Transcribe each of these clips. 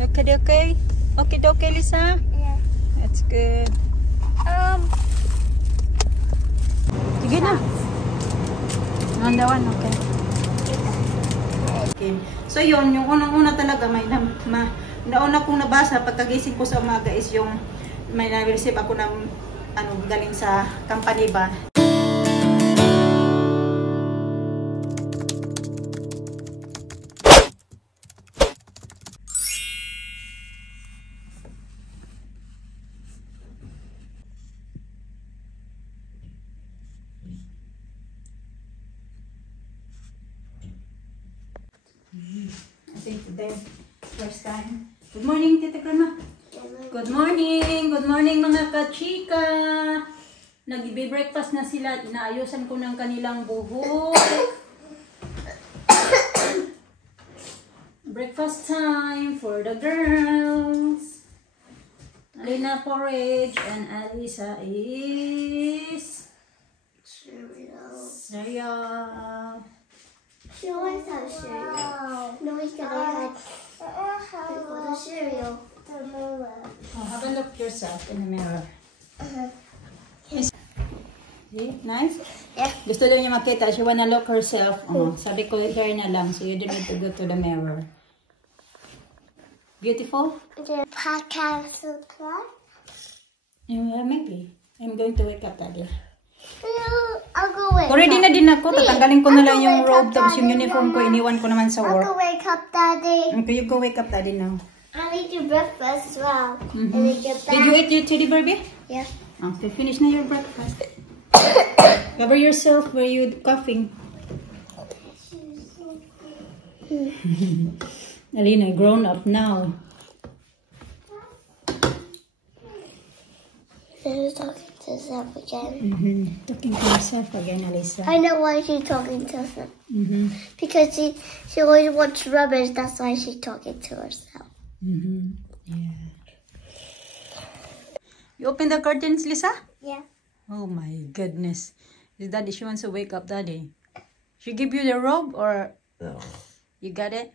Okay, okay? Okay, Lisa? Yeah. That's good. Sige na. On the one, okay. Okay. So yun, yung unang-una talaga nauna kong nabasa pagkagising ko sa umaga is yung may na-receive ako ng galing sa company ba. I think today, first time. Good morning, Tita Grandma. Good morning mga kachika. Nag-breakfast na sila. Inaayusan ko ng kanilang buhok. Breakfast time for the girls. Alina porridge and Alisa is cereal. She always has cereal. No, he's gonna have the cereal. Oh, have a look yourself in the mirror. See? Nice? Yeah. Gusto daw niya makita. She wanna look herself. Oh, sabi ko, here na lang. So you don't need to go to the mirror. Beautiful? The podcast supply? Yeah, maybe. I'm going to wake up, Daddy. I'll go wake Ready up. na din ako. Tatanggalin ko na lang yung robe. Tapos yung uniform ko, iniwan ko naman sa I'll work. go wake up, Daddy. Okay, you go wake up, Daddy, now. I need your breakfast as well. And then get back. Did you eat your teddy bear, baby? Yeah. Okay, finish na your breakfast. Cover yourself where you coughing. Alina, grown up now. She's talking to herself again. Talking to herself again, Alisa. I know why she's talking to herself. Because she always wants rubbish. That's why she's talking to herself. Yeah. You open the curtains, Lisa? Yeah. Oh my goodness. Is Daddy, she wants to wake up, Daddy. She give you the robe or you got it?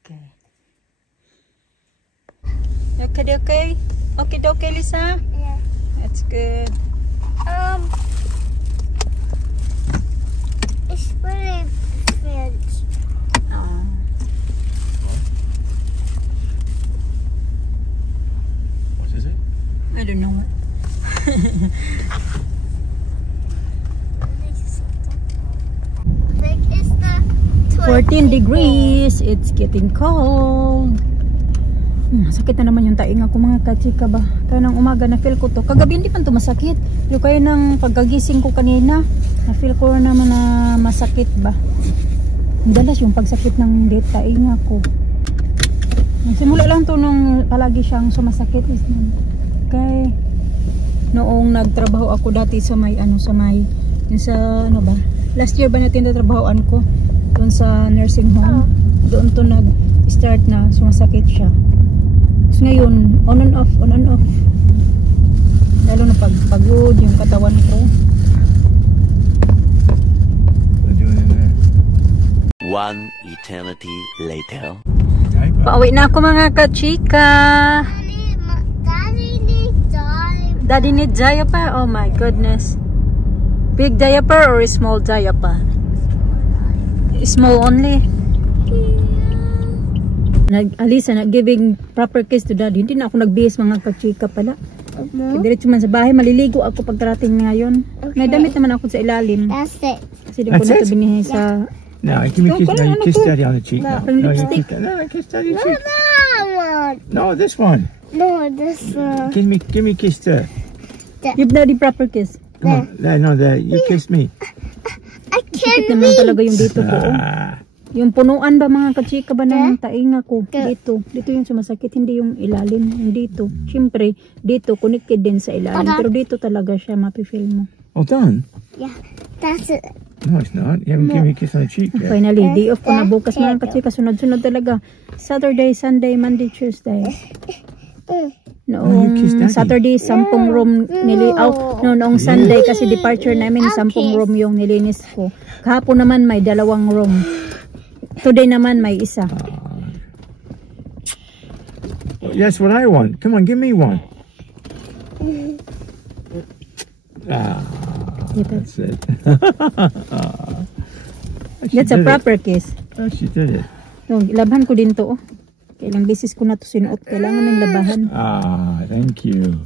Okay. Okay? Okay, Lisa? Yeah. That's good. It's really French. What is it? I don't know what. 14 degrees. It's getting cold. Sakit na naman yung tainga ko mga kachika ba. Kaya ng umaga na feel ko to. Kagabi hindi pa to masakit. Yung kaya ng pagkagising ko kanina, na feel ko naman na masakit ba. Dalas yung pagsakit ng tainga ko. Simula lang to nung palagi siyang sumasakit. Okay. Noong nagtrabaho ako dati sa may last year ba natin natrabahoan ko doon sa nursing home. Doon to nag-start na sumasakit siya. Tapos ngayon, on and off. Lalo na pagod yung katawan ko. One eternity later. Pauwi na ako mga kachika. Daddy need diaper? Oh my goodness. Big diaper or small diaper? Small only. Alisa, giving proper kiss to Daddy. Hindi na ako nagbihis mga kachika pala. Diretso man sa bahay, maliligo ako pagkarating ngayon. May damit naman ako sa ilalim. That's it. Kasi di ko na ito binihin sa... No, give me a kiss. No, you kiss Daddy on the cheek. Nah, No, lipstick. kiss Daddy on the cheek. That one. No, this one. No, this one. Give me a kiss there. Give Daddy proper kiss. Come on. There, no, there. You kiss me. I Sakit can't naman reach. talaga yung dito ko. Yung punuan ba mga kachika ba ng tainga ko? Dito yung sumasakit, hindi yung ilalim. Yung dito. Siyempre, dito, connected din sa ilalim. Pero dito talaga siya, mapifeel mo. All done? Yeah, that's it. No, it's not. You haven't given me a kiss on the cheek yet. Finally, day off ko na bukas mga kachika. Sunod-sunod talaga. Saturday, Sunday, Monday, Tuesday. Noong Saturday, 10 room noong Sunday kasi departure namin, 10 room yung nilinis ko. Kahapon naman may 2 room. Today naman may 1. That's what I want. Come on, give me one. Ah, that's it. That's a proper kiss. Oh, she did it. No, labhan ko din to. Oh. Kailang beses ko na to sinuot. Kailangan ng labahan. Ah, thank you.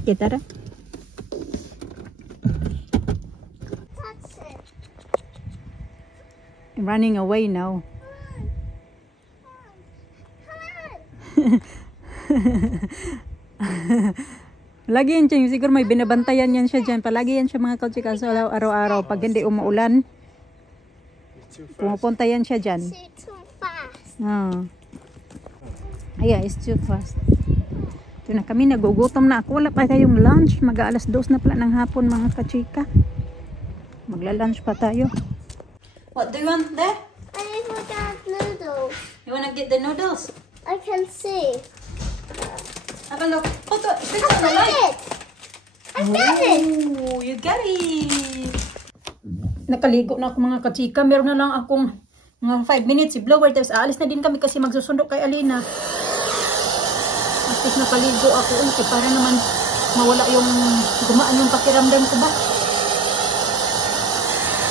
Okay, tara. That's it. I'm running away now. Lagi yan siya. Siguro may binabantayan yan siya dyan. Palagi yan siya mga kachika. So araw-araw pag hindi umuulan, pumupunta yan siya dyan. It's too fast. Oh. Yeah, it's too fast. Ito na kami, nagugutom na ako. Wala pa tayong lunch. Mag-aalas 2 na pala ng hapon mga kachika. Magla-lunch pa tayo. What do you want there? I forgot noodles. You wanna get the noodles? I can see. Have a look. Oh, this I got it. I got it. Oh, you got it. Nakaligo na ako mga kachika. Meron na lang akong mga 5 minutes. I-blower tapos aalis na din kami kasi magsusundo kay Alina. At least nakaligo ako. Okay, para naman mawala yung gumaan yung pakiramdam ko ba.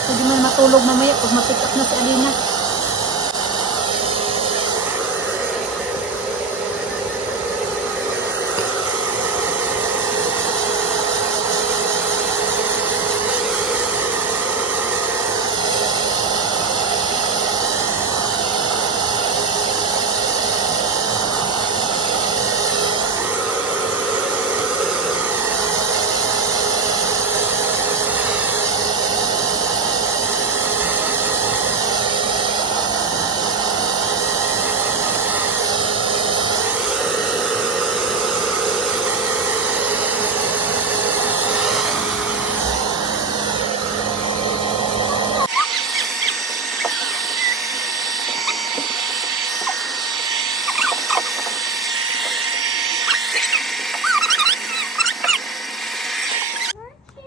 Pwede mo matulog mamaya pag ma-pick up na si Alina.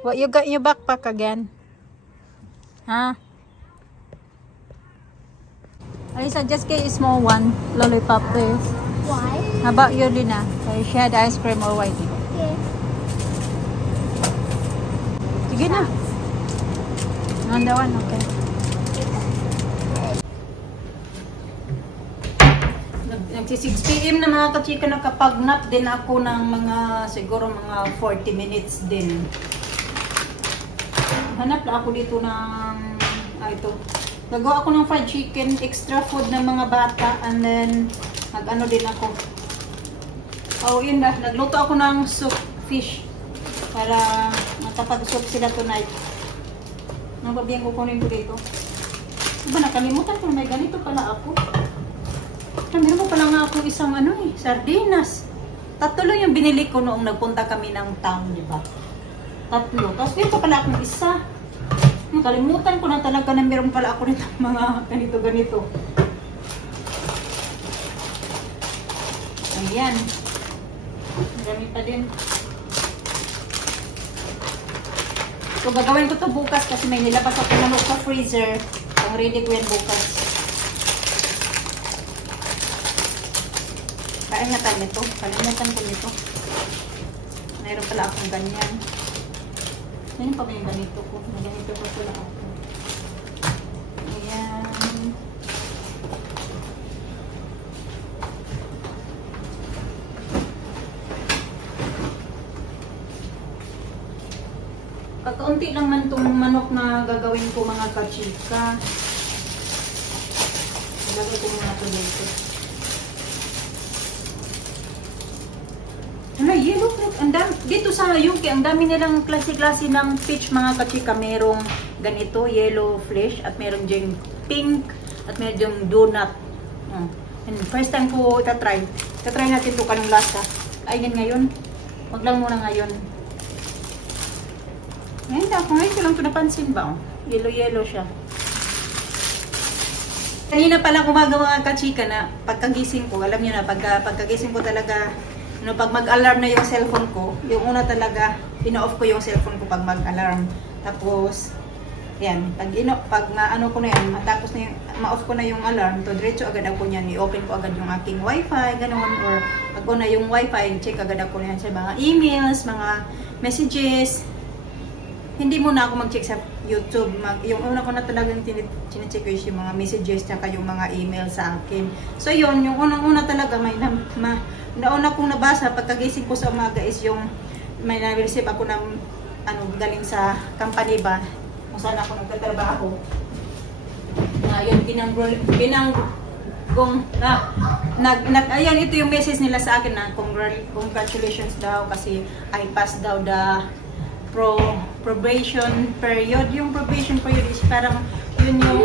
What, you got your backpack again? Huh? Alisa, just get a small one. Lollipop, please. Why? How about you, Lina? She had ice cream or white? Okay. Sige na. On the one, okay. Nagsi 6 PM na mga kachika, nakapag-nap din ako ng mga, siguro mga 40 minutes din. Hanap na ako dito ng, ito. Gagawa ako ng fried chicken, extra food ng mga bata, and then, nag-ano din ako. Oh, yun na. Nagluto ako ng soup, fish, para makapag-soup sila tonight. Ano ba biyang kukunin ko dito? Diba, nakalimutan ko, may ganito pala ako. Meron ko pala nga ako isang sardinas. 3 lang yung binili ko noong nagpunta kami ng town, diba? 3. Tapos dito pala akong isa. Nakalimutan ko na talaga na meron pala ako nito mga ganito-ganito. Ayan. Marami pa din. So, gagawin ko to bukas kasi may nilabas ako na sa freezer. Ang ready ko yan bukas. Kain na tayo nito. Kalimutan ko nito. Mayroon pala akong ganyan. Ano pa ba yung ganito ko? May ganito pa pala ako. Ayan. Kakaunti lang man itong manok na gagawin ko mga kachika. Ilagay ko muna ito dito. Yellow fruit. Dito sa UK, ang dami nilang klase-klase ng peach mga kachika. Merong ganito, yellow flesh, at merong diyang pink, at merong diyang donut. And first time ko itatry. Itatry natin ito kanong lasa. Ayun ngayon. Wag lang muna ngayon. Ngayon ko lang ito napansin ba? Yellow-yellow siya. Kanina pala umaga mga kachika na pagkagising ko, alam niyo na, pagkagising ko talaga, pag mag-alarm na yung cellphone ko, yung una talaga, pina-off ko yung cellphone ko pag mag-alarm. Tapos, Yan, pag na-ano ko na yan, matapos na yung, ma-off ko na yung alarm, to diretso agad ako niyan, i-open ko agad yung aking wifi, ganoon, or pag ko na yung wifi, check agad ako yan sa mga emails, mga messages. Hindi muna ako mag-check sa YouTube. Yung una ko na talagang chine-check ko is yung mga messages tsaka yung mga email sa akin. So yun, yung unang-una talaga, nauna kong nabasa pagkagising ko sa umaga is yung may na-receive ako ng galing sa company ba kung saan ako nagtatrabaho. Yun, ayan, ito yung message nila sa akin na congratulations daw kasi I passed daw the probation period. Yung probation period is parang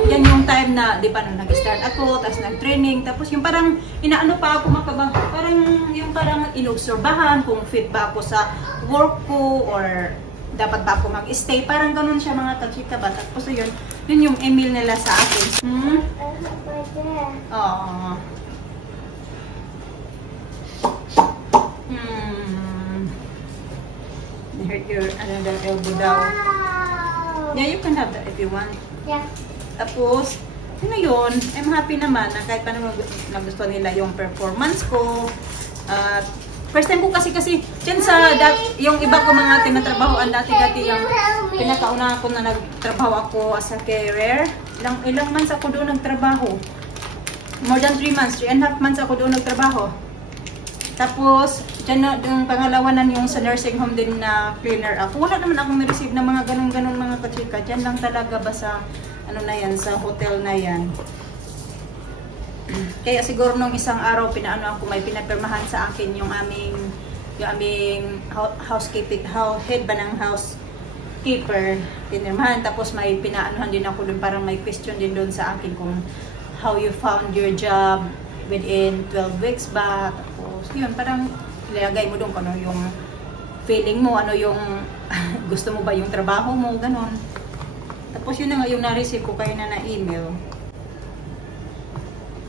yan yung time na, di ba, nung nag-start ako, tapos nag-training, tapos yung parang inaano pa ako parang inobserbahan kung fit ba ako sa work ko or dapat ba ako mag-stay, parang ganun siya mga kachika ba. Tapos yun yung email nila sa akin. Hurt your elbow daw. Yeah, you can have that if you want. Yeah. Tapos, yun, I'm happy naman na kahit paano nagustuhan nila yung performance ko. At first time ko kasi dyan sa yung iba ko mga tinatrabahoan dati yung pinakauna ko na nagtrabaho ako as a carer. Ilang months ako doon nagtrabaho. More than 3 months, 3.5 months ako doon nagtrabaho. Tapos, dyan yung pangalawanan yung sa nursing home din na cleaner ako. Wala naman akong na-receive na mga ganun-ganun mga kachika. Dyan lang talaga ba sa, sa hotel na yan. Kaya siguro nung isang araw, may pinapirmahan sa akin yung aming housekeeping, head ba ng housekeeper, pinirmahan. Tapos may pinaanuhan din ako doon, parang may question din doon sa akin kung how you found your job within 12 weeks ba. Tapos yun, parang ilagay mo doon kung ano yung feeling mo, ano yung gusto mo ba yung trabaho mo, ganon. Tapos yun na nga yung na-receive ko kayo na email.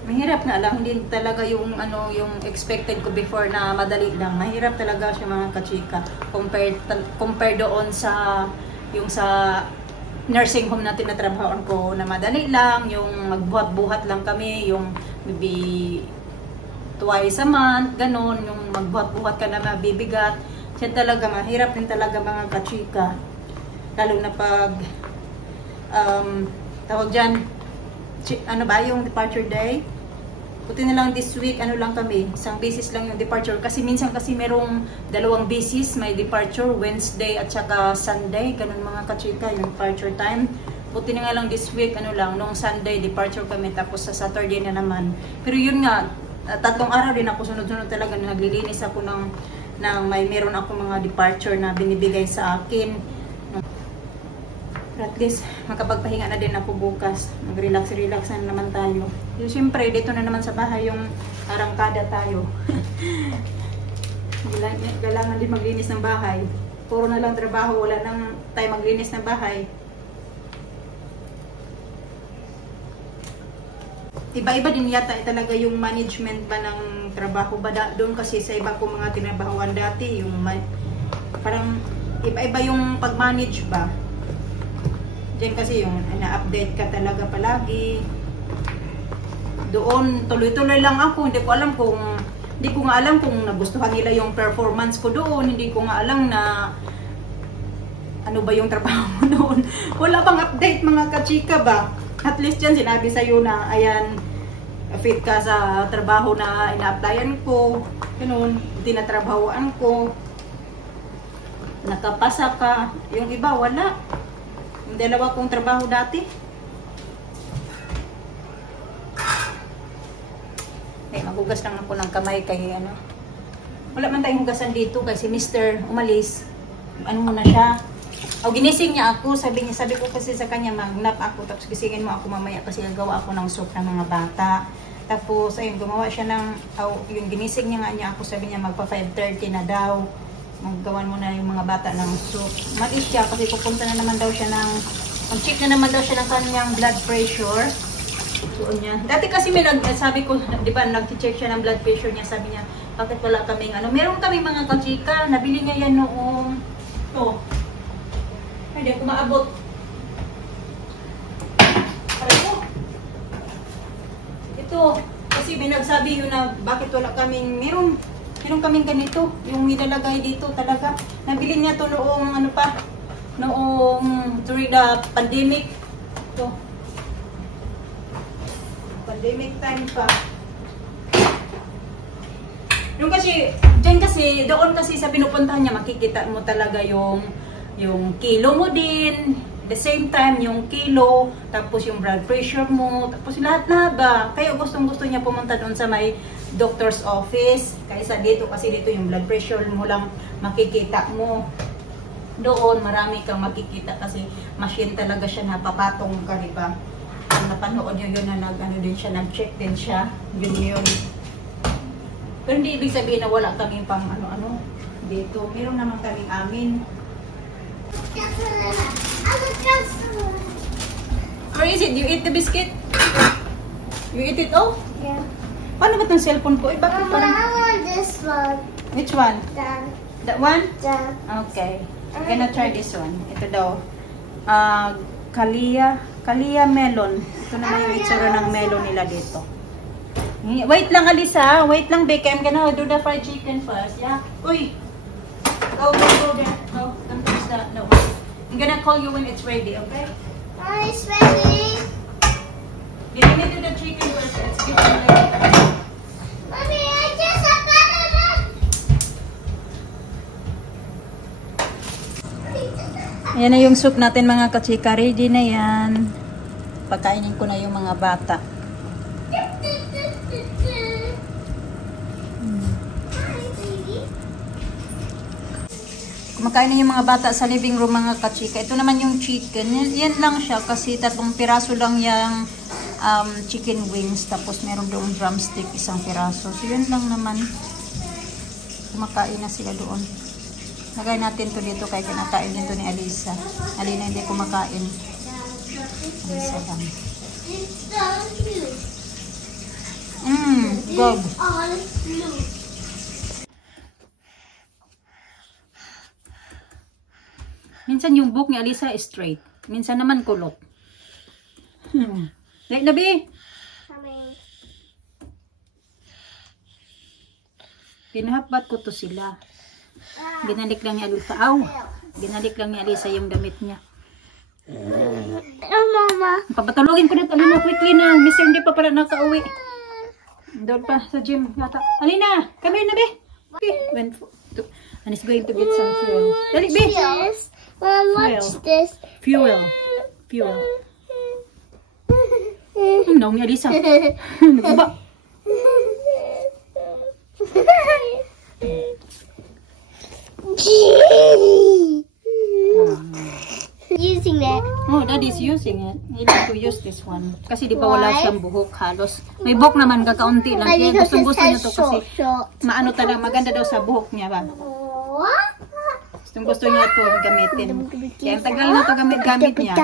Mahirap na lang, hindi talaga yung yung expected ko before na madali lang. Mahirap talaga siya mga kachika compared doon sa yung sa nursing home na tinatrabahoan ko na madali lang, yung magbuhat-buhat lang kami, yung maybe twice a month, ganon, yung magbuhat-buhat ka na mabibigat. Siya talaga, mahirap din talaga mga kachika. Lalo na pag tawag dyan, yung departure day. Buti na lang this week, lang kami, isang basis lang yung departure. Kasi minsan merong 2 basis, may departure, Wednesday at saka Sunday, ganun mga kachika, yung departure time. Buti na nga lang this week, nung Sunday, departure kami, tapos sa Saturday na naman. Pero yun nga, 3 araw din ako, sunod-sunod talaga, naglilinis ako meron ako mga departure na binibigay sa akin. At least, makapagpahinga na din ako bukas. Mag-relax na naman tayo. Siyempre, dito na naman sa bahay yung arangkada tayo. Kailangan din maglinis ng bahay. Puro na lang trabaho, wala nang tayo maglinis ng bahay. Iba-iba din yata talaga yung management ba ng trabaho ba doon, kasi sa iba ko mga tinabahoan dati, yung parang iba-iba yung pag-manage ba. Diyan kasi yung na-update ka talaga palagi. Doon tuloy-tuloy lang ako, hindi ko nga alam kung nagustuhan nila yung performance ko doon, hindi ko nga alam na ano ba yung trabaho mo doon. Wala bang update mga kachika ba? At least yan sinabi sa'yo na ayan, fit ka sa trabaho na ina-applyan ko, ganun, tinatrabahoan ko, nakapasa ka. Yung iba wala. Yung 2 kong trabaho dati, magugas lang ako ng kamay kay wala man tayong hugasan dito kasi Mr. umalis, muna siya. Ginising niya ako, sabi ko kasi sa kanya, mag-nap ako, tapos gisingin mo ako mamaya kasi gagawa ako ng soup ng mga bata. Tapos ayun, gumawa siya yung ginising niya ako, sabi niya magpa 5:30 na daw, maggawan mo na yung mga bata ng soup. Malis siya kasi pupunta na naman daw siya mag-check na naman daw siya ng kanyang blood pressure. Doon niya. Dati kasi sabi ko, di ba, nag-check siya ng blood pressure niya, sabi niya, bakit wala kaming meron kaming mga kachika, nabili niya yan noong, hindi ako maabot. Ito, kasi binagsabi yun na bakit wala kaming, meron kaming ganito, yung nilalagay dito talaga. Nabili niya to noong ano pa, noong during the pandemic. Ito. Pandemic time pa. Yung kasi, dyan kasi, doon kasi sa pinupuntahan niya, makikita mo talaga yung kilo mo din. The same time, yung kilo, tapos yung blood pressure mo, tapos lahat-lahat ba. Kaya gustong-gusto niya pumunta doon sa may doctor's office. Kaysa dito, kasi dito yung blood pressure mo lang makikita mo. Doon, marami kang makikita kasi machine talaga siya na papatong ka, diba? Kung napanood nyo yun na nag-check din siya. Yun. Pero hindi ibig sabihin na wala kaming pang ano-ano dito. Meron naman kaming amin. Or is it? You eat the biscuit? You eat it all? Yeah. Paano ba itong cellphone ko? Bakit Mama, parang... I want this one. Which one? Dad. That one? Dad. Okay. I'm gonna try this one. Ito daw. Kalia melon. Ito naman yung itsura ng melon nila dito. Wait lang, Alisa. Wait lang, Becky. I'm gonna do the fried chicken first. Yeah? Uy! Go there. Go. Don't touch that. No. I'm gonna call you when it's ready, okay? Oh, it's ready. Yeah, let me do the chicken first. It's getting ready. Mommy, I just have banana. Ayan na yung soup natin mga kachika. Ready na yan. Pagkainin ko na yung mga bata. Kumakain na yung mga bata sa living room mga kachika. Ito naman yung chicken. Yan lang siya kasi 3 piraso lang yung chicken wings. Tapos meron doon drumstick, 1 piraso. So yun lang naman. Kumakain na sila doon. Lagay natin to dito kaya kinakain din to ni Alisa. Alina hindi kumakain. Alisa lang. Good. Minsan yung buhok ni Alisa is straight. Minsan naman kulot. Like na, Bi? Pinahapbat ko to sila. Binalik lang ni Alisa. Binalik lang ni Alisa yung damit niya. Mama. Papatulogin ko na Alina quickly na. Mister hindi pa pala nakauwi. Doon pa sa gym yata. Alina, come here na, Bi. Okay. And he's going to get some fuel. Dali, Bi. Yes. Well, what's this? Fuel. Naong ni Alisa. Nagba. Using it. Oh, Daddy's using it. I need to use this one. Kasi di ba wala siyang buhok halos. May buhok naman, kakaunti lang. Kaya gustong-gusto niya to kasi maano talaga, maganda daw sa buhok niya ba? Gustong-gusto niya to gamitin. Kaya ang tagal na to gamit niya.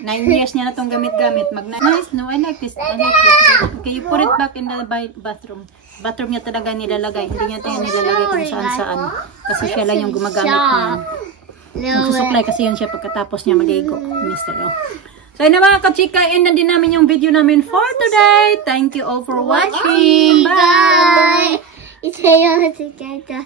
9 years niya na itong gamit-gamit. Nice, no, I like this. Okay, you put it back in the bathroom. Bathroom niya talaga nilalagay. Hindi niya tayo nilalagay kung saan-saan. Kasi siya lang yung gumagamit niya. Magsusuklay kasi yan siya pagkatapos niya maligo. Mr. O. So, yun na mga kachika. And na din namin yung video namin for today. Thank you all for watching. Bye! It's together.